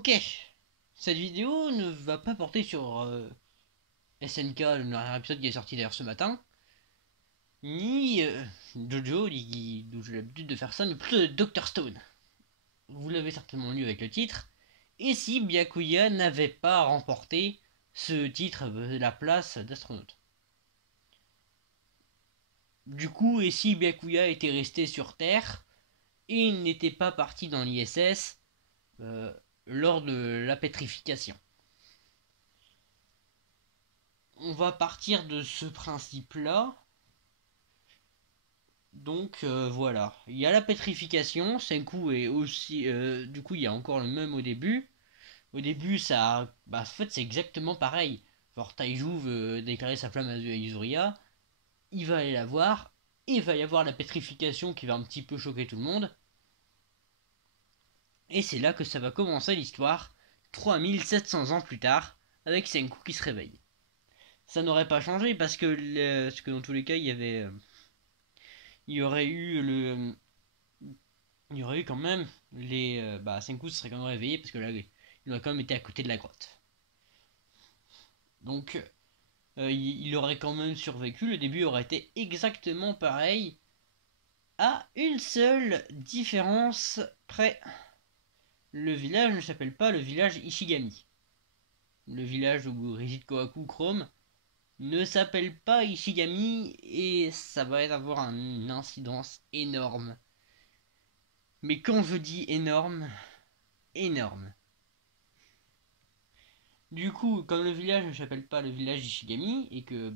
Ok, cette vidéo ne va pas porter sur SNK, le dernier épisode qui est sorti d'ailleurs ce matin, ni Jojo, d'où j'ai l'habitude de faire ça, mais plutôt de Dr. Stone. Vous l'avez certainement lu avec le titre. Et si Byakuya n'avait pas remporté ce titre de la place d'astronaute. Du coup, et si Byakuya était resté sur Terre et n'était pas parti dans l'ISS lors de la pétrification. On va partir de ce principe-là. Donc voilà, il y a la pétrification, Senku est aussi, du coup il y a encore le même au début. Au début ça, en fait c'est exactement pareil. Genre Taiju veut déclarer sa flamme à Izuria, il va aller la voir, et il va y avoir la pétrification qui va un petit peu choquer tout le monde. Et c'est là que ça va commencer l'histoire, 3700 ans plus tard, avec Senku qui se réveille. Ça n'aurait pas changé parce que dans tous les cas il y aurait eu il y aurait eu quand même Senku se serait quand même réveillé parce que là il aurait quand même été à côté de la grotte. Donc il aurait quand même survécu, le début aurait été exactement pareil, à une seule différence près. Le village ne s'appelle pas le village Ishigami. Le village où réside Kohaku Chrome ne s'appelle pas Ishigami et ça va avoir une incidence énorme. Mais quand je dis énorme, énorme. Du coup, comme le village ne s'appelle pas le village d'Ishigami, et que,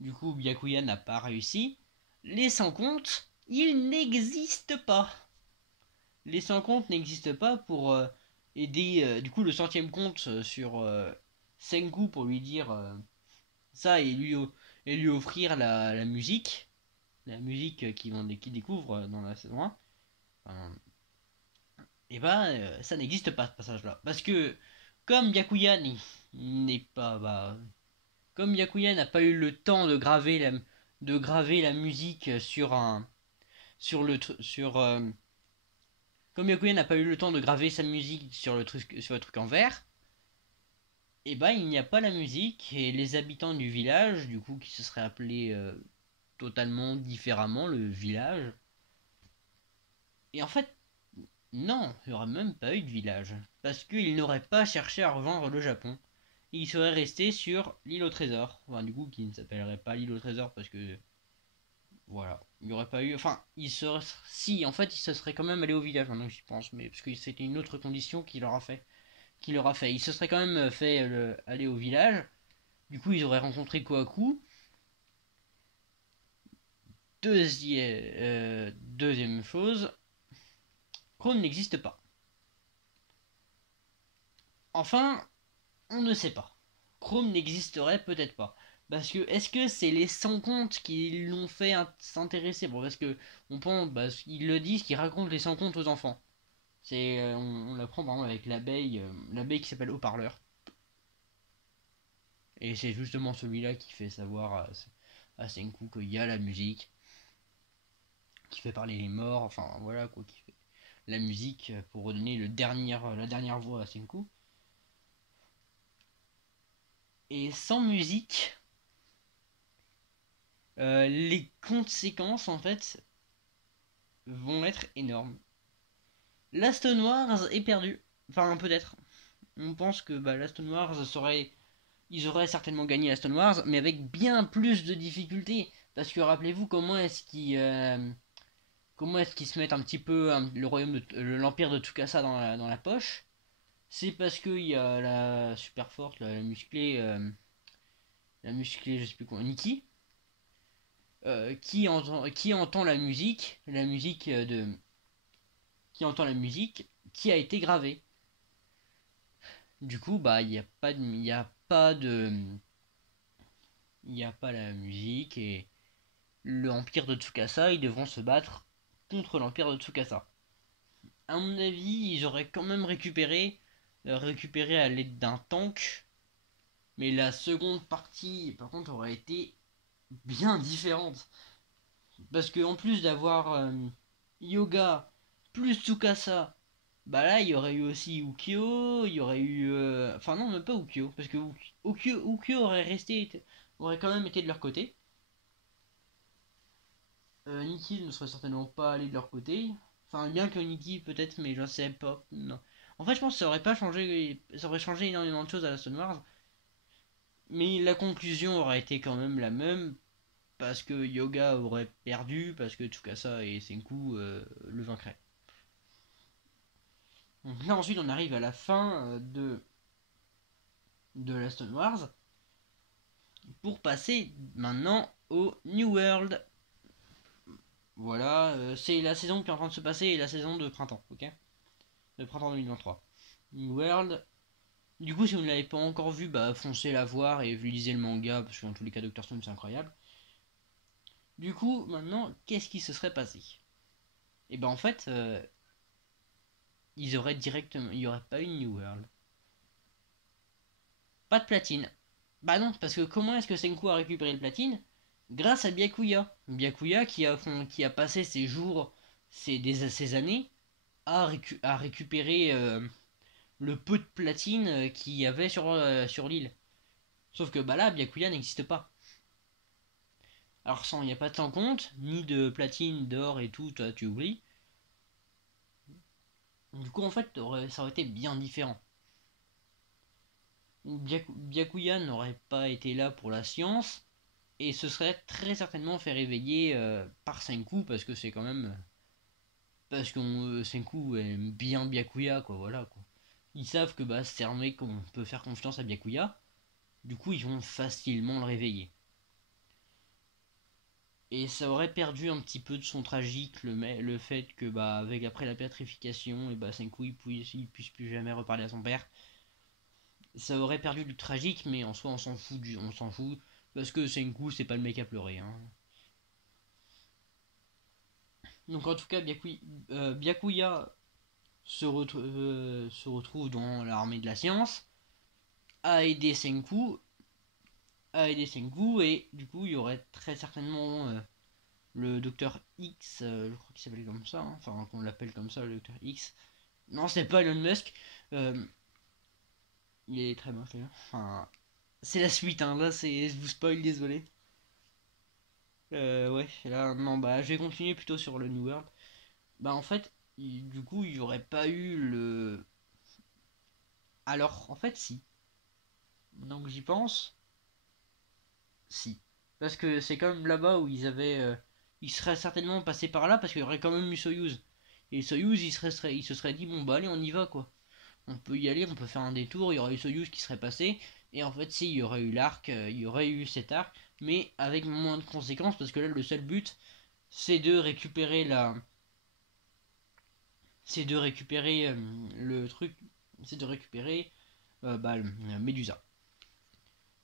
du coup, Byakuya n'a pas réussi, les sans comptes, ils n'existent pas. Les sans comptes n'existent pas pour aider, du coup, le centième compte sur Senku pour lui dire ça et lui offrir la musique qu'il découvre dans la saison 1. Et ça n'existe pas ce passage-là. Parce que, comme Byakuya n'est pas, comme Yakuya n'a pas eu le temps de graver la musique sur un sur le sur comme Yakuya n'a pas eu le temps de graver sa musique sur le truc en verre, et il n'y a pas la musique et les habitants du village du coup qui se seraient appelés totalement différemment le village. Et en fait non, il n'y aurait même pas eu de village parce qu'ils n'auraient pas cherché à rejoindre le Japon. Ils seraient restés sur l'île au trésor, enfin du coup qui ne s'appellerait pas l'île au trésor parce que voilà. Il n'y aurait pas eu. Enfin, il serait. Si, en fait, il se serait quand même allé au village, maintenant que j'y pense, mais parce que c'était une autre condition qu'il leur a fait. Qu'il leur a fait. Il se serait quand même fait aller au village. Du coup, ils auraient rencontré Kohaku. Deuxième chose, Chrome n'existe pas. Enfin, on ne sait pas. Chrome n'existerait peut-être pas. Parce que, est-ce que c'est les sans comptes qui l'ont fait s'intéresser? Bon, parce que, on pense, ils le disent, qu'ils racontent les sans comptes aux enfants. On l'apprend par exemple avec l'abeille qui s'appelle Haut-Parleur. Et c'est justement celui-là qui fait savoir à Senku qu'il y a la musique, qui fait parler les morts, enfin voilà quoi, qui fait la musique pour redonner la dernière voix à Senku. Et sans musique, les conséquences en fait vont être énormes. L'Aston Wars est perdu. Enfin peut-être. On pense que l'Aston Wars serait ils auraient certainement gagné Aston Wars, mais avec bien plus de difficultés. Parce que rappelez-vous comment est-ce qu'ils se mettent un petit peu le royaume de l'empire de Tsukasa dans la poche. C'est parce qu'il y a la super forte, la musclée, je sais plus quoi, Nikki, qui entend la musique qui entend la musique qui a été gravée. Du coup, il n'y a pas la musique et l'Empire de Tsukasa, ils devront se battre contre l'Empire de Tsukasa. À mon avis, ils auraient quand même récupéré à l'aide d'un tank, mais la seconde partie, par contre, aurait été bien différente. Parce que en plus d'avoir Yoga plus Tsukasa Bah là, il y aurait eu aussi Ukyo, il y aurait eu... Enfin non, même pas Ukyo, parce que Ukyo aurait aurait quand même été de leur côté. Nikki ne serait certainement pas allé de leur côté. Enfin, bien que Nikki peut-être, mais je sais pas. Non. En fait, je pense que ça aurait pas changé, ça aurait changé énormément de choses à la Stone Wars. Mais la conclusion aurait été quand même la même, parce que Yoga aurait perdu, parce que Tsukasa et Senku le vaincraient. Donc là ensuite on arrive à la fin de la Stone Wars, pour passer maintenant au New World. Voilà, c'est la saison qui est en train de se passer et la saison de printemps, ok? De printemps 2023. New World. Du coup, si vous ne l'avez pas encore vu, bah foncez la voir et lisez le manga, parce que dans tous les cas, Doctor Stone c'est incroyable. Du coup, maintenant, qu'est-ce qui se serait passé? Et ben en fait, ils auraient directement. Il n'y aurait pas eu New World. Pas de platine. Bah non, parce que comment est-ce que Senku a récupéré le platine? Grâce à Byakuya. Byakuya qui a passé ses jours, ses années, à récupérer le peu de platine qu'il y avait sur l'île. Sauf que bah là, Byakuya n'existe pas. Alors sans, il n'y a pas de sans compte, ni de platine, d'or et tout, toi, tu oublies. Du coup, en fait, ça aurait été bien différent. Byakuya n'aurait pas été là pour la science, et se serait très certainement fait réveiller par Senku, parce que c'est quand même... Parce que Senku aime bien Byakuya, quoi, voilà, quoi. Ils savent que bah, c'est un mec qu'on peut faire confiance à Byakuya, du coup ils vont facilement le réveiller. Et ça aurait perdu un petit peu de son tragique, le fait que bah avec après la pétrification, et bah Senku il puisse plus jamais reparler à son père. Ça aurait perdu du tragique, mais en soi on s'en fout, on s'en fout, parce que Senku c'est pas le mec à pleurer, hein. Donc en tout cas, Byakuya se retrouve dans l'armée de la science, a aidé Senku, et du coup il y aurait très certainement le docteur X, je crois qu'il s'appelle comme ça, hein, enfin qu'on l'appelle comme ça, le docteur X. Non, c'est pas Elon Musk. euh, il est très moche d'ailleurs. Enfin, c'est la suite, hein, là je vous spoil, désolé. Ouais, là non, bah je vais continuer plutôt sur le New World. Bah en fait, du coup il y aurait pas eu le... Alors en fait si, donc j'y pense, si. Parce que c'est comme là-bas où ils seraient certainement passés par là parce qu'il y aurait quand même eu Soyuz. Et Soyuz, il se serait dit, bon bah allez, on y va quoi. On peut y aller, on peut faire un détour, il y aurait eu Soyuz qui serait passé. Et en fait, si, il y aurait eu l'arc, il y aurait eu cet arc, mais avec moins de conséquences parce que là, le seul but, c'est de récupérer la. C'est de récupérer le truc. C'est de récupérer bah, Medusa.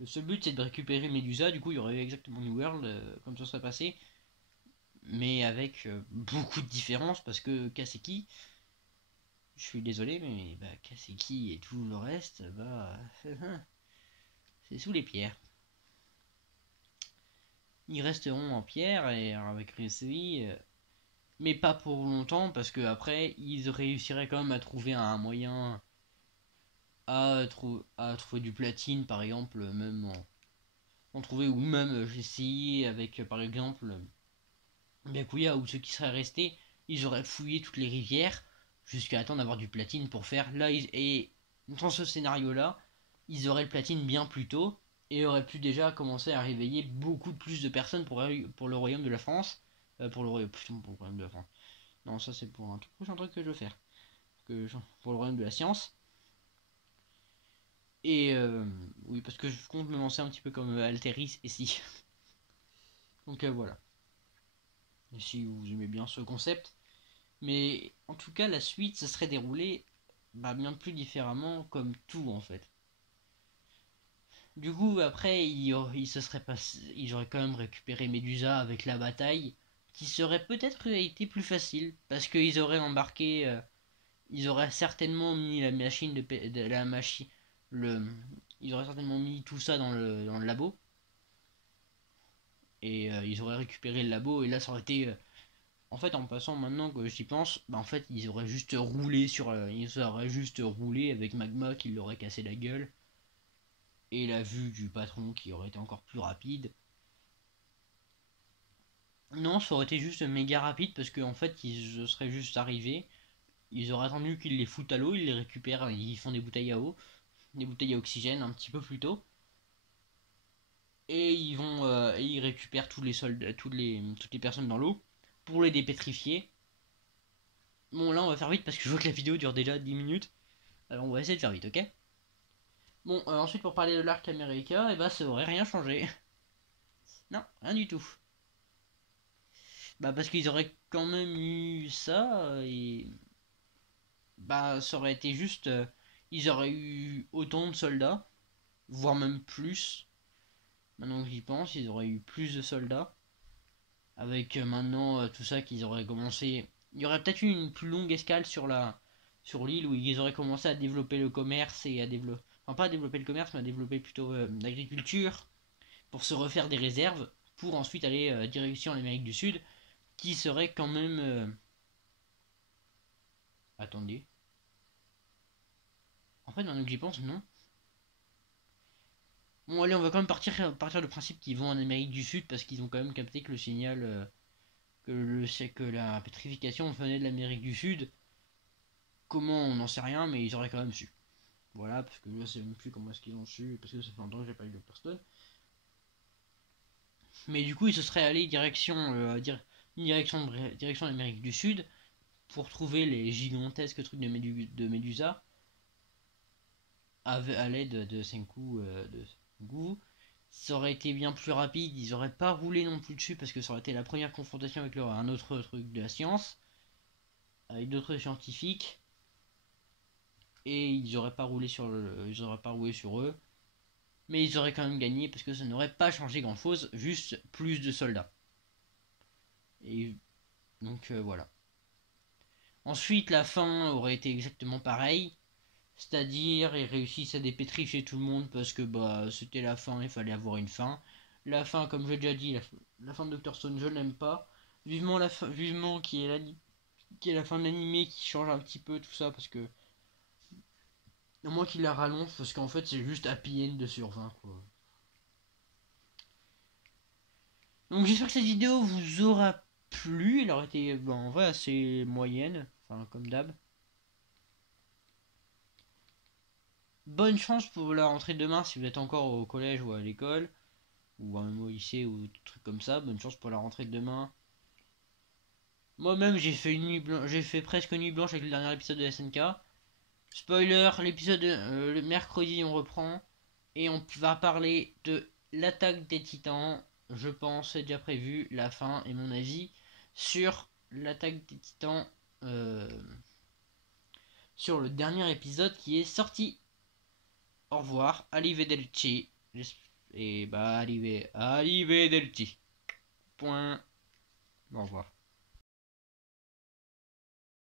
Le seul but c'est de récupérer Medusa, du coup il y aurait eu exactement New World comme ça serait passé, mais avec beaucoup de différences parce que Kaseki, je suis désolé, mais bah, Kaseki et tout le reste, bah c'est sous les pierres. Ils resteront en pierre et avec Ryusui, mais pas pour longtemps parce que après ils réussiraient quand même à trouver un moyen à trouver du platine par exemple, même en trouver, ou même j'ai essayé avec par exemple Byakuya ou ceux qui seraient restés, ils auraient fouillé toutes les rivières jusqu'à attendre d'avoir du platine pour faire. Et dans ce scénario-là, ils auraient le platine bien plus tôt et auraient pu déjà commencer à réveiller beaucoup plus de personnes pour le royaume de la France. Pour le royaume, putain, pour le royaume de la France. Non, ça c'est pour un tout prochain truc que je veux faire. Pour le royaume de la science. Et oui, parce que je compte me lancer un petit peu comme Alteris et si. Donc voilà. Et si vous aimez bien ce concept. Mais en tout cas, la suite se serait déroulée bah, bien plus différemment, comme tout en fait. Du coup, après, se serait passé, ils auraient quand même récupéré Medusa avec la bataille, qui serait peut-être été plus facile, parce qu'ils auraient embarqué, ils auraient certainement mis la machine de la machine, le, ils auraient certainement mis tout ça dans le labo, et ils auraient récupéré le labo, et là, ça aurait été En fait, en passant maintenant que j'y pense, bah en fait, ils auraient juste roulé ils auraient juste roulé avec Magma qui leur aurait cassé la gueule et la vue du patron qui aurait été encore plus rapide. Non, ça aurait été juste méga rapide parce qu'en fait, ils seraient juste arrivés, ils auraient attendu qu'ils les foutent à l'eau, ils les récupèrent, ils font des bouteilles à eau, des bouteilles à oxygène un petit peu plus tôt, et ils récupèrent tous les soldats, toutes les personnes dans l'eau pour les dépétrifier. Bon, là, on va faire vite parce que je vois que la vidéo dure déjà 10 minutes. Alors, on va essayer de faire vite, ok? Bon, ensuite, pour parler de l'arc America, et bah, ça aurait rien changé. Non, rien du tout. Bah, parce qu'ils auraient quand même eu ça, et bah, ça aurait été juste. Ils auraient eu autant de soldats, voire même plus. Maintenant que j'y pense, ils auraient eu plus de soldats. Avec maintenant tout ça qu'ils auraient commencé. Il y aurait peut-être eu une plus longue escale sur l'île où ils auraient commencé à développer le commerce et à développer. Enfin, pas à développer le commerce, mais à développer plutôt l'agriculture pour se refaire des réserves pour ensuite aller direction l'Amérique du Sud qui serait quand même. Attendez. En fait, maintenant que j'y pense, non. Bon, allez, on va quand même partir du principe qu'ils vont en Amérique du Sud parce qu'ils ont quand même capté que le signal. Que la pétrification venait de l'Amérique du Sud. Comment, on n'en sait rien, mais ils auraient quand même su. Voilà, parce que je sais même plus comment est-ce qu'ils ont su, parce que ça fait longtemps que j'ai pas eu de personne. Mais du coup, ils se seraient allés direction l'Amérique du Sud pour trouver les gigantesques trucs de Médusa à l'aide de Senku. Ça aurait été bien plus rapide, ils auraient pas roulé non plus dessus parce que ça aurait été la première confrontation avec un autre truc de la science, avec d'autres scientifiques, et ils auraient pas roulé sur eux, mais ils auraient quand même gagné parce que ça n'aurait pas changé grand chose, juste plus de soldats. Et donc voilà. Ensuite, la fin aurait été exactement pareil, c'est-à-dire ils réussissent à dépétrifier tout le monde parce que bah c'était la fin, il fallait avoir une fin. La fin, comme j'ai déjà dit, la fin de Dr Stone, je n'aime pas. Vivement la fin, vivement qui est la fin de l'animé qui change un petit peu tout ça parce que à moins qu'il la rallonge parce qu'en fait c'est juste happy end de sur 20 quoi. Donc j'espère que cette vidéo vous aura plu. Elle aurait été bon, en vrai assez moyenne, enfin comme d'hab. Bonne chance pour la rentrée de demain si vous êtes encore au collège ou à l'école, ou même au lycée ou des trucs comme ça. Bonne chance pour la rentrée de demain. Moi-même j'ai fait presque nuit blanche avec le dernier épisode de SNK. Spoiler, l'épisode le mercredi on reprend et on va parler de l'attaque des titans. Je pense c'est déjà prévu la fin et mon avis sur l'attaque des titans sur le dernier épisode qui est sorti. Au revoir, arrivederci. Et bah arrivederci. Point. Au revoir.